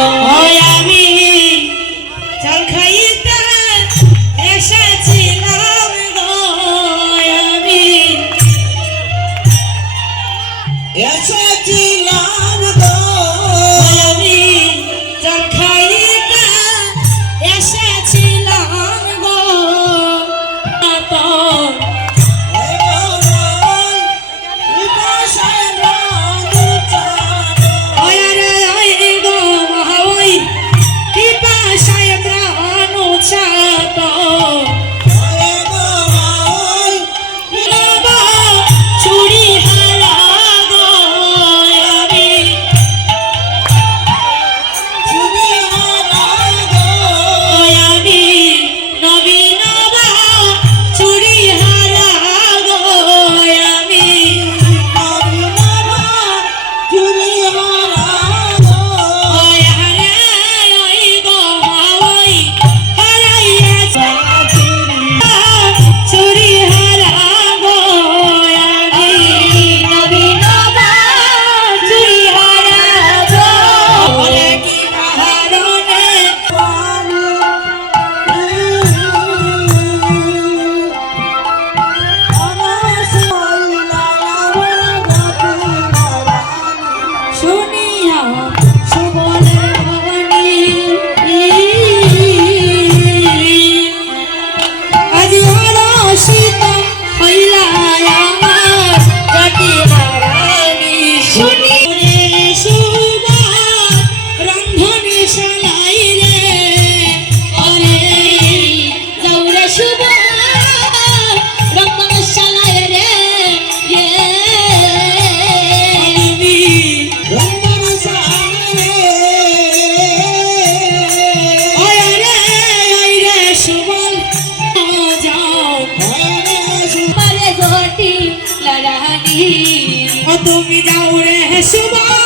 আমি Oh. ও তুমি যাও রে সুবা